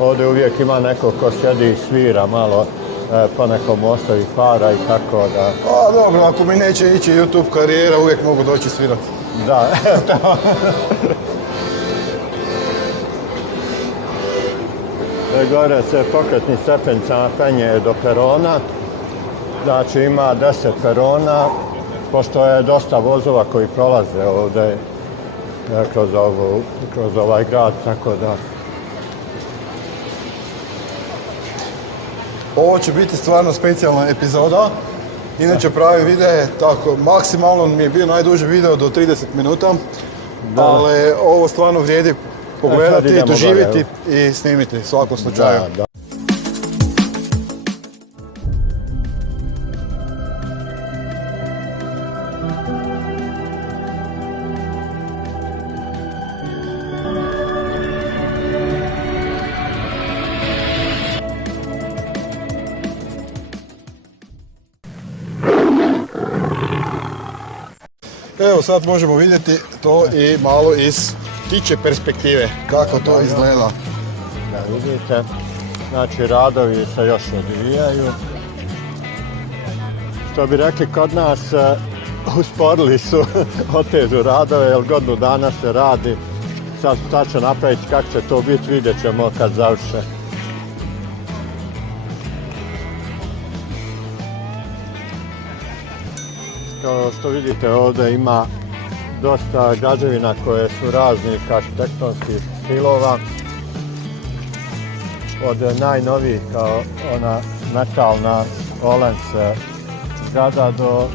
ovdje uvijek ima neko ko sjedi i svira malo, pa nekom ostavi para i tako da... A dobro, ako mi neće ići YouTube karijera, uvijek mogu doći svirati. Da, gore se pokretni stepenicama penje do perona, znači ima 10 perona, pošto je dosta vozova koji prolaze ovdje kroz ovaj grad, tako da... Ovo će biti stvarno specijalna epizoda. Inače pravi video, tako, maksimalno mi je bio najduži video do 30 minuta, ali ovo stvarno vrijedi pogledati, doživjeti i snimiti u svakom slučaju. Da. Evo sad možemo vidjeti to i malo iz ptičje perspektive, kako to izgleda. Da vidite, znači radovi se još odvijaju. Što bi rekli kod nas, usporili su otežu radove, jer godinu dana se radi. Sad će napraviti kako će to biti, vidjet ćemo kad završe. Kao što vidite ovdje ima dosta građevina koje su raznih arhitektonskih stilova. Od najnovijih kao ona metalna Olens zgrada do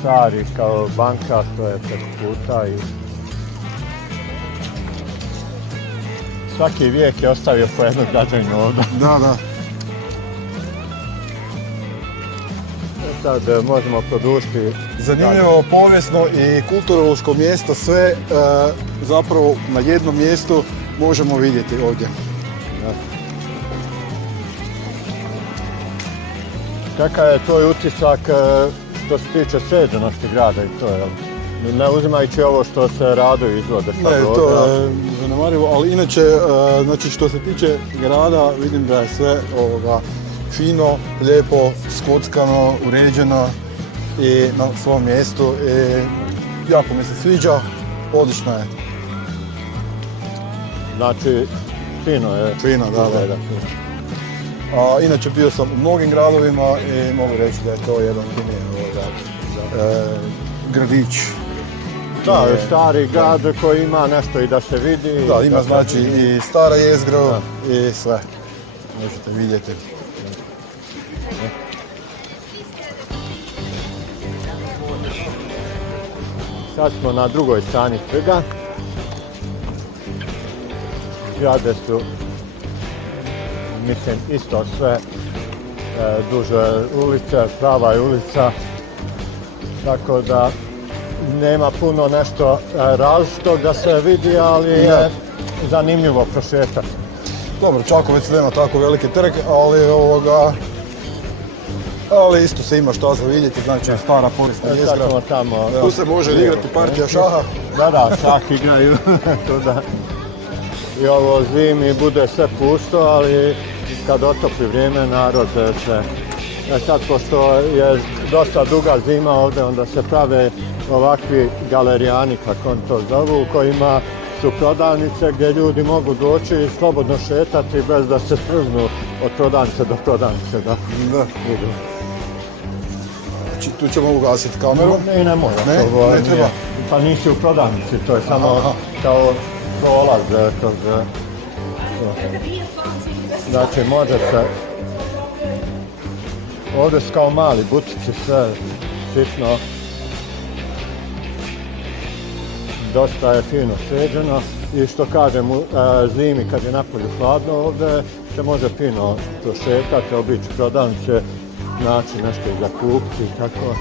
starih kao banka što je preko puta i svaki vijek je ostavio po jednu građevinu ovdje. Da. Sad možemo produžiti. Zanimljivo povijesno i kulturološko mjesto, sve zapravo na jednom mjestu možemo vidjeti ovdje. Kakav je tvoj utisak što se tiče sređenosti grada i to, jel? Ne uzimajući ovo što se radovi izvode sad ovdje? Ne, to je zanemarivo, ali inače, znači što se tiče grada, vidim da je sve fino, lijepo, skockano, uređeno i na svom mjestu. Jako mi se sviđa, odlično je. Znači, fino je. Fino, da. Inače bio sam u mnogim gradovima i mogu reći da je to jedan finiji gradić. Da, stari grad koji ima nešto i da se vidi. Da, ima znači i stara jezgra i sve. Možete vidjeti. Sad smo na drugoj strani trga. Zgrade su, mislim, isto sve duže ulice, prava je ulica. Tako da nema puno nešto različitog da se vidi, ali je zanimljivo prošetati. Dobro, Čakovec nema tako veliki trg, ali isto se ima što za vidjeti, znači stara povijesna jezgra. Tu se može igrati partija šaha. Da, šah igraju. I ovo zimi bude sve pusto, ali kad otopli vrijeme narod se... Sad, pošto je dosta duga zima ovdje, onda se prave ovakvi galerijani, kako on to zovu, u kojima su prodavnice gdje ljudi mogu doći i slobodno šetati bez da se sprznu od prodavnice do prodavnice. Da. Idu. Tu ćemo ugasiti kameru? Ne mora. Ne treba? Pa nisi u prodavnici, to je samo kao prolaz kroz... Znači, može se... Ovdje su kao mali butici, sve sitno. Dosta je fino sređeno i što kažem, zimi kad je napolju hladno ovdje se može fino prošetati, obići prodavnice, naći nešto i za kupiti i tako.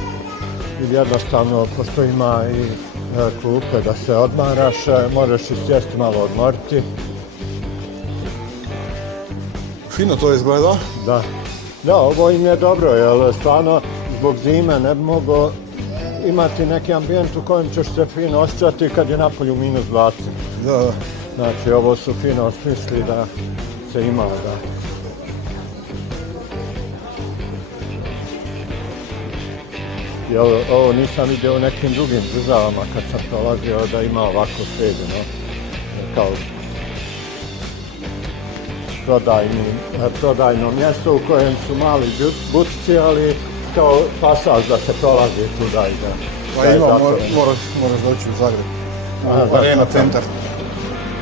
Ili jednostavno, pošto ima i klupe da se odmaraš, možeš i sjesti malo odmoriti. Fino to izgleda? Da, ovo im je dobro, jer stvarno zbog zime ne bi mogao imati neki ambijent u kojem ćeš se fino osjećati kad je napolju -20. Da. Znači, ovo su fino osmisli da prodavnice ima, da. Ovo nisam vidio u nekim drugim državama kad sam prolazio da ima ovako sređeno kao prodajno mjesto u kojem su mali butici, ali kao pasaž da se prolazi tuda i da Pa je ima, zatvoreno. moraš doći u Zagreb. Aha, U Arena da. centar.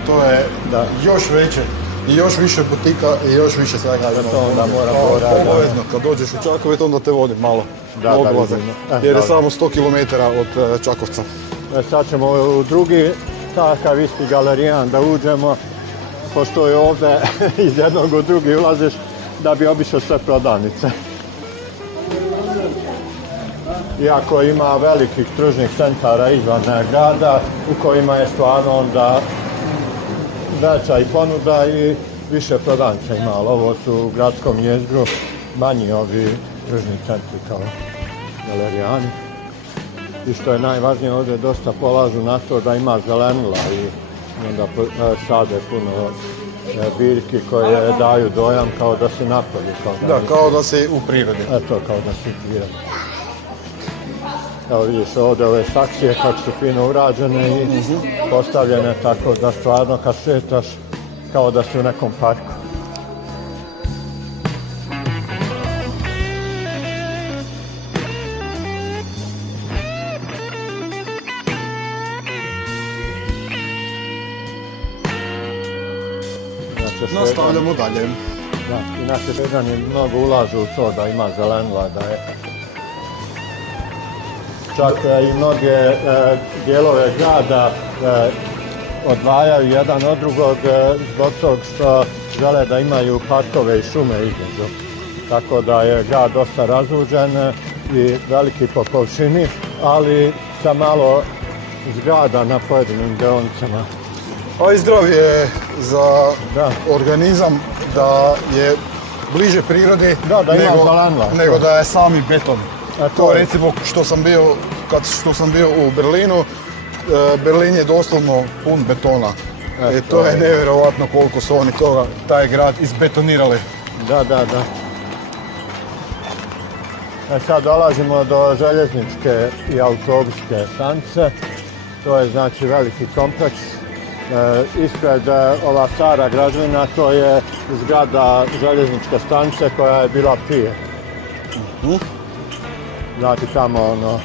To je Da. još veće. I još više butika i još više svega. to onda mora Pa, Bora, obavezno, kad dođeš u Čakovec onda te vodim malo. Da, na da obilazak. vidimo. Jer je dobro. samo 100 km od Čakovca. Sad ćemo u drugi takav isti galerijan da uđemo, pošto je ovdje iz jednog u drugi ulaziš da bi obišao sve prodavnice. Iako ima velikih tržnih centara izvan grada u kojima je stvarno onda veća i ponuda i više prodavnica ima, ali ovo su u gradskom jezgru manji ovi tržni centri kao galerijani. I što je najvažnije, ovdje dosta polažu na to da ima zelenila i onda sade puno biljki koje daju dojam kao da si napolju. Da, kao da si u prirodi. Eto, kao da si u prirodi. Evo vidiš ovdje ove saksije kako su fino urađene i postavljene tako da stvarno kad šetaš kao da si u nekom parku. Nastavljamo dalje. Da, inače Šveđani mnogo ulažu u to da ima zelenila, da je čak i mnoge dijelove grada odvajaju jedan od drugog zbog tog što žele da imaju parkove i šume između. Tako da je grad dosta razuđen i veliki po površini, ali sa malo zgrada na pojedinim deonicama. A i zdravije za Da. organizam da je bliže prirodi Da ima zelenila. nego da je sami beton. A To je- recimo što sam bio u Berlinu, Berlin je doslovno pun betona. To je nevjerojatno koliko su oni taj grad izbetonirali. Da. Sad dolazimo do željezničke i autobuske stanice. To je znači veliki kompleks. Ispred ova stara građevina to je zgrada željezničke stanice koja je bila prije. Znači tamo ono.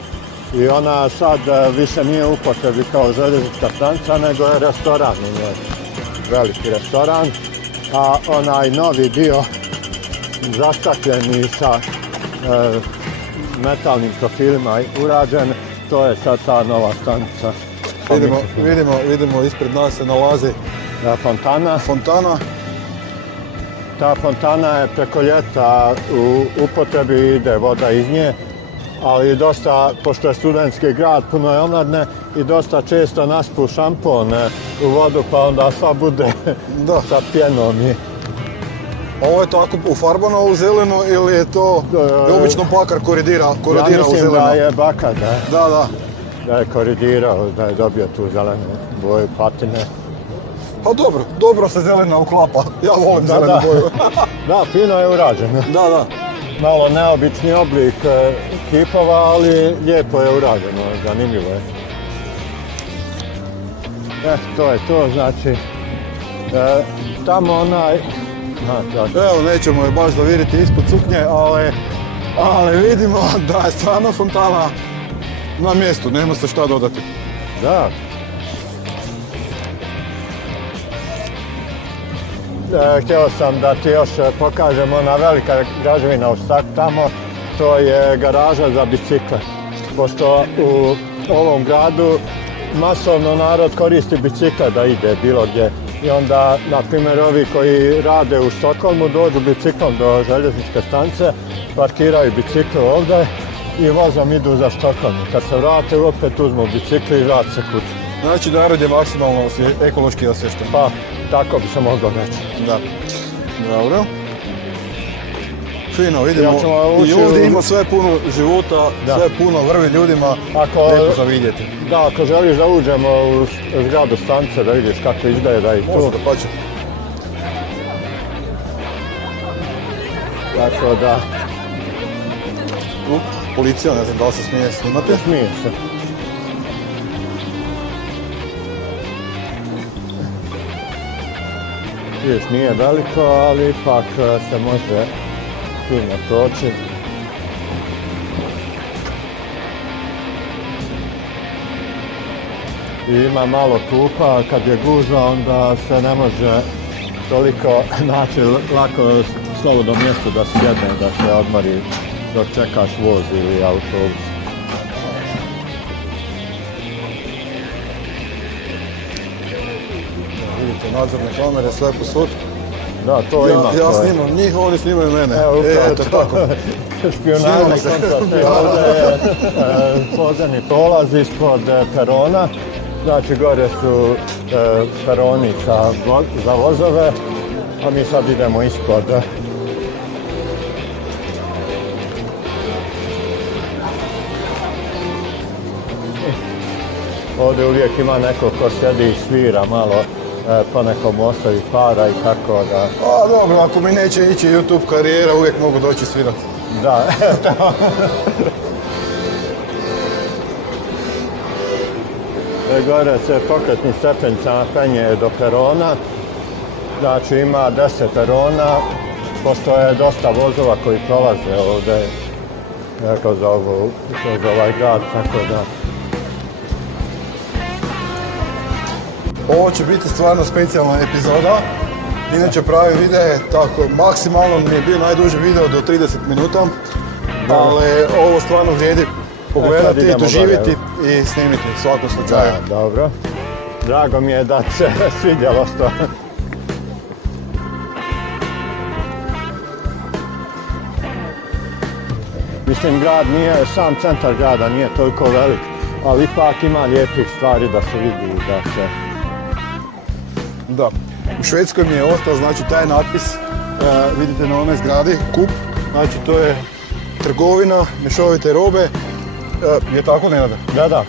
I ona sad više nije u upotrebi kao željeznička stanica, nego je restoran u njoj. Veliki restoran. A onaj novi dio zastakljeni sa metalnim profilima urađen, to je sad ta nova stanica. Vidimo ispred nas se nalazi Fontana. fontana. Ta fontana je preko ljeta u upotrebi, ide voda iz nje, ali dosta, pošto je studentski grad, puno je omladne i dosta često naspu šampon u vodu, pa onda sva bude Da. sa pjenom. Ovo je tako ufarbano u zeleno ili je to obično pakar koridira Ja u mislim zeleno? da je bakar, da je koridirao, da je dobio tu zelenu boju patine. Pa dobro se zelena uklapa. Ja volim zelenu boju. Da, fino je urađeno. Da. Malo neobični oblik kipova, ali lijepo je urađeno, zanimljivo je. To je to, znači, tamo onaj... Evo, nećemo je baš zaviriti ispod suknje, ali vidimo da je stvarno fontana na mjestu, nema se šta dodati. Da. Htio sam da ti još pokažem ona velika građevina u startu tamo, to je garaža za bicikle. Pošto u ovom gradu masovno narod koristi bicikle da ide bilo gdje. I onda, na primjer, ovi koji rade u Stokholmu dođu biciklom do željezničke stanice, parkiraju bicikle ovdje i vozom idu za Stokholm. Kad se vrate, opet uzmu bicikli i vrate se kući. Znači, narod je maksimalno ekološki osviješten. Pa, tako bi se moglo reći. Da. Dobro. Fino, vidimo. Ja ćemo ući I ovdje u- ima sve puno života, Da. sve puno vrvi ljudima. Lijepo za vidjeti. Da, ako želiš da uđemo u zgradu stanice, da vidiš kako izgleda i Može tu. da pače. Tako da, Policija, ne znam da li se smije snimati. smije se. Vidiš, nije veliko, ali ipak se može fino proći. I ima malo kupa, kad je gužva onda se ne može toliko naći lako slobodno mjesto da sjedne, da se odmori dok čekaš voz ili autobus. Vidite, nadzorne kamere, sve posud. Da, to ima. Ja snimam njih, oni snimaju mene. Evo, upravo Eto tako. Špionažni kontakt. Ovdje je podzemni prolaz ispod perona. Znači, gore su peroni za vozove, a mi sad idemo ispod. Ovdje uvijek ima neko ko sjedi i svira malo, pa nekom ostavi para i tako da... A dobro, ako mi neće ići YouTube karijera, uvijek mogu doći svirati. Da, gore se pokretni stepenicama penje do perona. Znači ima 10 perona, postoje dosta vozova koji prolaze ovdje kroz ovaj grad, tako da... Ovo će biti stvarno specijalna epizoda. Inače pravi videe, tako, maksimalno mi je bio najduži video do 30 minuta. Ali ovo stvarno vrijedi pogledati, doživjeti i snimiti u svakom slučaju. Da, dobro. Drago mi je da se svidjelo što. Mislim, grad nije, sam centar grada nije toliko velik, ali ipak ima lijepih stvari da se vidi, da se... Da. U Švedskoj mi je ostao, znači, taj natpis, vidite na onoj zgradi, Coop, znači to je trgovina mješovite robe, je tako, Nenade? Da.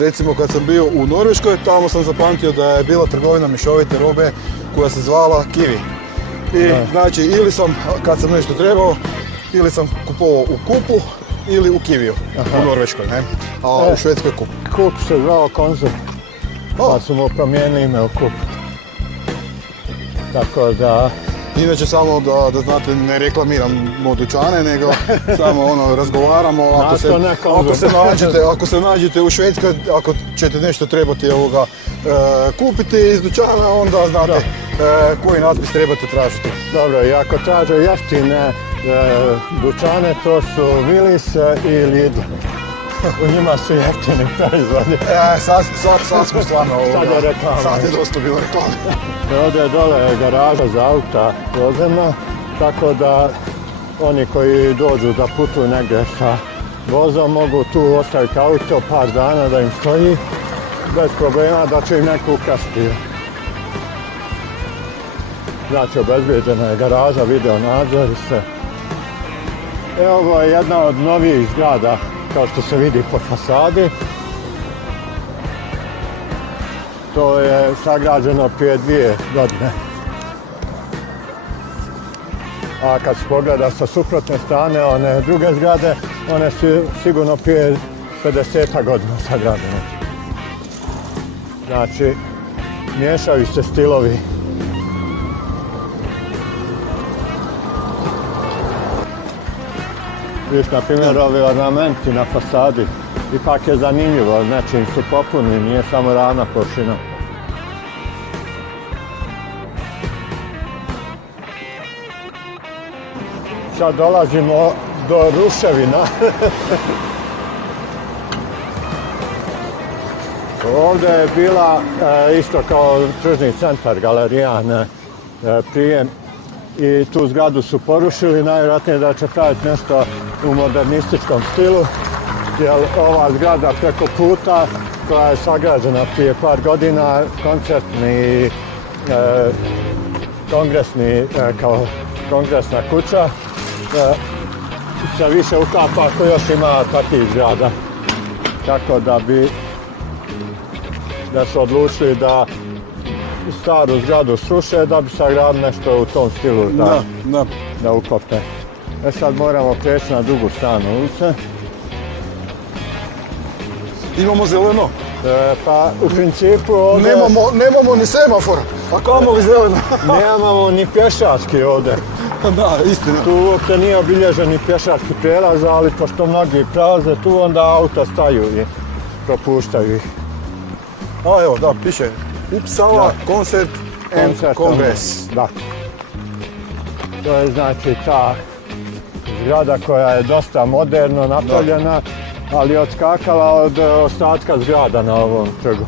Recimo kad sam bio u Norveškoj, tamo sam zapamtio da je bila trgovina mješovite robe koja se zvala Kiwi. I znači, ili sam, kad sam nešto trebao, ili sam kupovao u Coopu ili u Kiwiju, u Norveškoj, ne? A u Švedskoj Coop. Coop se zvao Konzum, pa su mu promijenili ime u Coop. Tako da... Inače, samo da znate, ne reklamiramo dućane, nego samo razgovaramo. Ako se nađete u Švedskoj, ako ćete nešto trebati kupiti iz dućana, onda znate koji natpis trebate tražiti. Dobro, i ako traže jeftine dućane, to su Willys i Lidl. U njima su jeftini proizvodi. Sad smo stvarno Sad je dosta bilo reklame. Ovdje je dole garaža za auta podzemna, tako da oni koji dođu da putuju negdje sa vozom mogu tu ostaviti auto par dana da im stoji bez problema da će im neko ukrasti. Znači, obezbijeđena je garaža, video nadzor i sve. Ovo je jedna od novijih zgrada, kao što se vidi po fasadi. To je sagrađeno prije 2 godine. A kad se pogleda sa suprotne strane, one druge zgrade, one su sigurno prije 50 godina sagrađene. Znači, miješaju se stilovi. Viš, na primjer, ovi ornamenti na fasadi, ipak je zanimljivo, nečim su popuni, nije samo ravna površina. Sad dolazimo do ruševina. Ovdje je bila isto kao tržni centar, galerijan prije. I tu zgradu su porušili, najvjerojatnije da će praviti nešto u modernističkom stilu, jer ova zgrada preko puta koja je sagrađena prije par godina, koncertni, kongresni, kao kongresna kuća, se više ukapa ako još ima takvih zgrada. Tako da su odlučili da staru zgradu sruše da bi sagradili nešto u tom stilu da ukope. Sad moramo preći na drugu stranu ulice. Imamo zeleno. Pa u principu ovdje... Nemamo ni semafor, a kamoli zeleno. Nemamo ni pješački ovdje. Da, istina. Tu uopće nije obilježen ni pješački prijelaz, ali pošto mnogi prelaze tu, onda auto staju i propuštaju ih. A evo, da, piše Uppsala Concert and Congress. Da. To je znači ta zgrada koja je dosta moderno napravljena, ali je odskakala od ostatka zgrada na ovom trgu.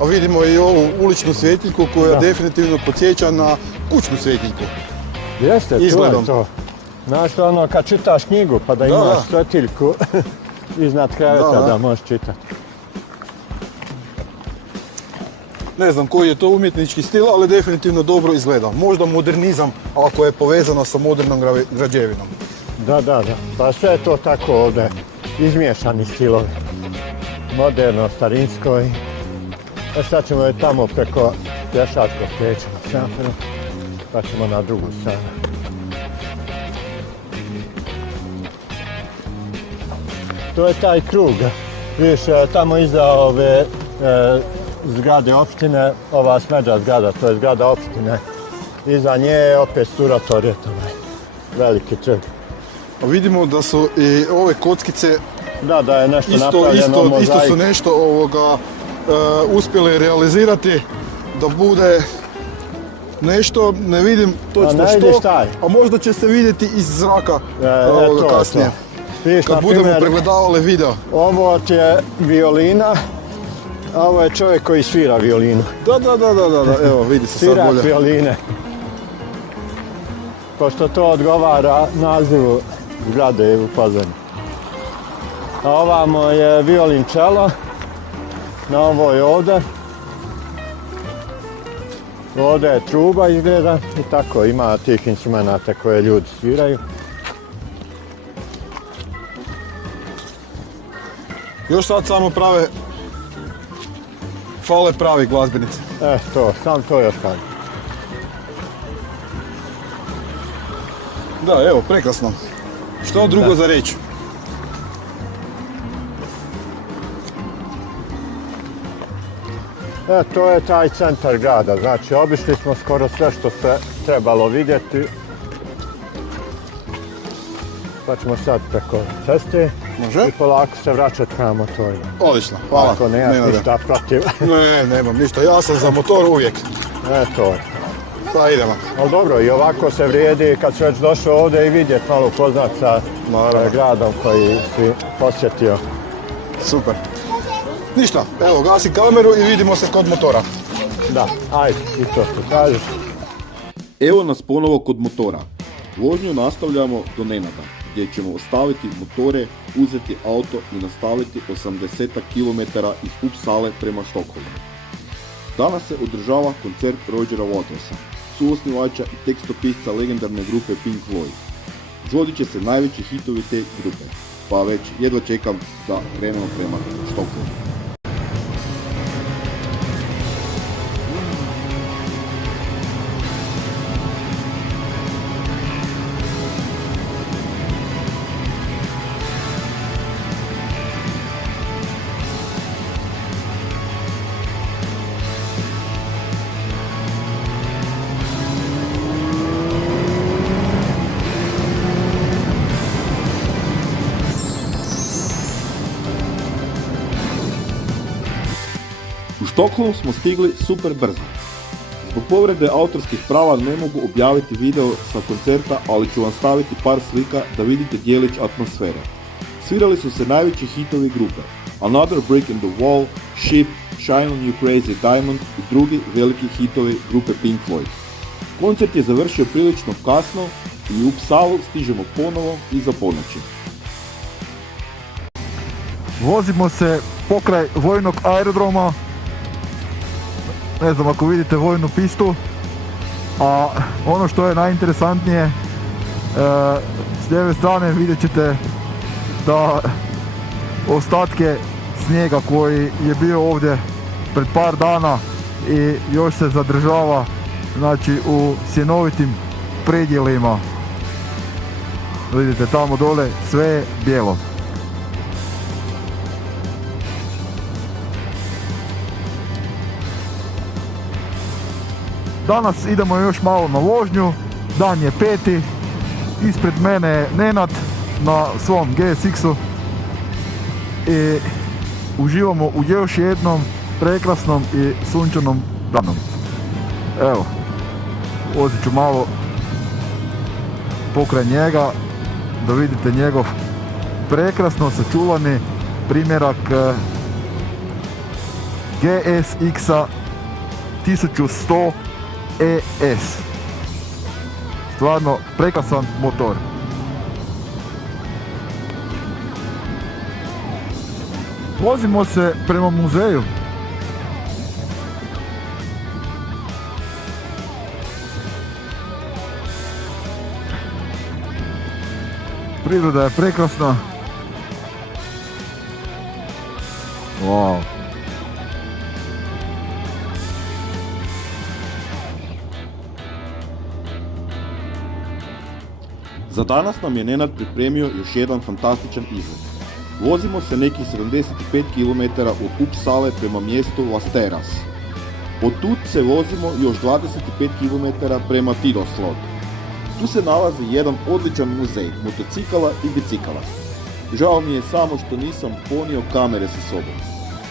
A vidimo i ovu uličnu svjetiljku koja definitivno podsjeća na kućnu svjetiljku. Jeste, izgledom. To je to. Znaš ono kad čitaš knjigu pa da imaš svjetiljku iznad kreveta da možeš čitati. Ne znam koji je to umjetnički stil, ali definitivno dobro izgleda. Možda modernizam, ako je povezano sa modernom građevinom. Da. Pa sve je to tako ovdje, izmiješani stilovi. Moderno, starinsko i... Sad ćemo je tamo preko pješačkog prijeći na semaforu, pa ćemo na drugu stranu. To je taj krug. Vidiš, tamo iza ove zgrade opštine, ova smeđa zgrada, to je zgrada opštine. Iza nje je opet Sturatorijat, veliki trg. A vidimo da su i ove kockice da je nešto napravljeno mozaik. Isto su nešto uspjeli realizirati da bude nešto, ne vidim točno što, a možda će se vidjeti iz zraka kasnije. Kad budemo pregledavali video. Ovo ti je violina, a ovo je čovjek koji svira violinu. Da, evo vidi se sad bolje. Svirat violine. Pošto to odgovara nazivu zgrade u Pazinu. A ovamo je violončelo, na ovoj ovdje. Ovdje je truba izgleda i tako, ima tih instrumenta koje ljudi sviraju. Još sad samo fale pravi glazbenici. Sam to još kažem. Da, evo, prekrasno. Što drugo za reći? To je taj centar grada, znači obišli smo skoro sve što se trebalo vidjeti. Pa ćemo sad preko ceste i polako se vraćati prema motorima. Odlično, hvala. Ako nemaš ništa protiv. Nemam ništa, ja sam za motor uvijek. To je. Pa idemo. Ali dobro, i ovako se vrijedi kad si već došao ovdje i vidjeti, malo upoznat sa gradom koji si posjetio. Super. Ništa, evo gasi kameru i vidimo se kod motora. Da, ajde, i to što kažeš. Evo nas ponovo kod motora. Vožnju nastavljamo do Nenada, gdje ćemo ostaviti motore, uzeti auto i nastaviti 80 km iz Uppsale prema Štokholmu. Danas se održava koncert Rogera Watersa, suosnivača i tekstopisca legendarne grupe Pink Floyd. Izvodit će se najveći hitovi te grupe, pa već jedva čekam da krenemo prema Štokholmu. U Štokholm smo stigli super brzo. Zbog povrede autorskih prava ne mogu objaviti video sa koncerta, ali ću vam staviti par slika da vidite dijelić atmosfere. Svirali su se najveći hitovi grupe: Another Brick in the Wall, Ship, Shine on You Crazy Diamond i drugi veliki hitovi grupe Pink Floyd. Koncert je završio prilično kasno i u Uppsalu stižemo ponovo iza ponoći. Vozimo se pokraj vojnog aerodroma. Ne znam ako vidite vojnu pistu, a ono što je najinteresantnije, s lijeve strane vidjet ćete da ostatke snijega koji je bio ovdje pred par dana i još se zadržava znači u sjenovitim predjelima. Vidite tamo dole sve je bijelo. Danas idemo još malo na vožnju, dan je 5. Ispred mene je Nenad na svom GSX-u i uživamo u još jednom prekrasnom i sunčanom danom. Evo, vozit ću malo pokraj njega da vidite njegov prekrasno sačuvani primjerak GSX-a 1100 ES. Stvarno prekrasan motor. Vozimo se prema muzeju. Priroda je prekrasna. Wow. Za danas nam je Nenad pripremio još jedan fantastičan izlet. Vozimo se nekih 75 km od Uppsale prema mjestu Las Terras. Od tud se vozimo još 25 km prema Tidöslund. Tu se nalazi jedan odličan muzej motocikala i bicikala. Žao mi je samo što nisam ponio kamere sa sobom.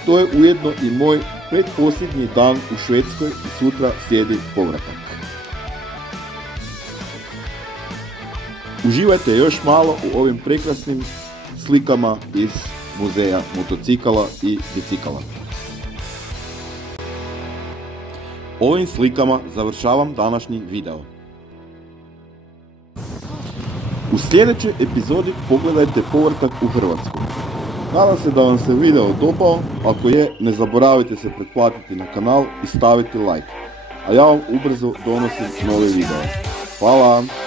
To je ujedno i moj pretposljednji dan u Švedskoj i sutra slijedi povratak. Uživajte još malo u ovim prekrasnim slikama iz muzeja motocikala i bicikala. Ovim slikama završavam današnji video. U sljedećoj epizodi pogledajte povratak u Hrvatsku. Nadam se da vam se video dopao, ako je, ne zaboravite se pretplatiti na kanal i staviti like. A ja vam ubrzo donosim nove video. Hvala!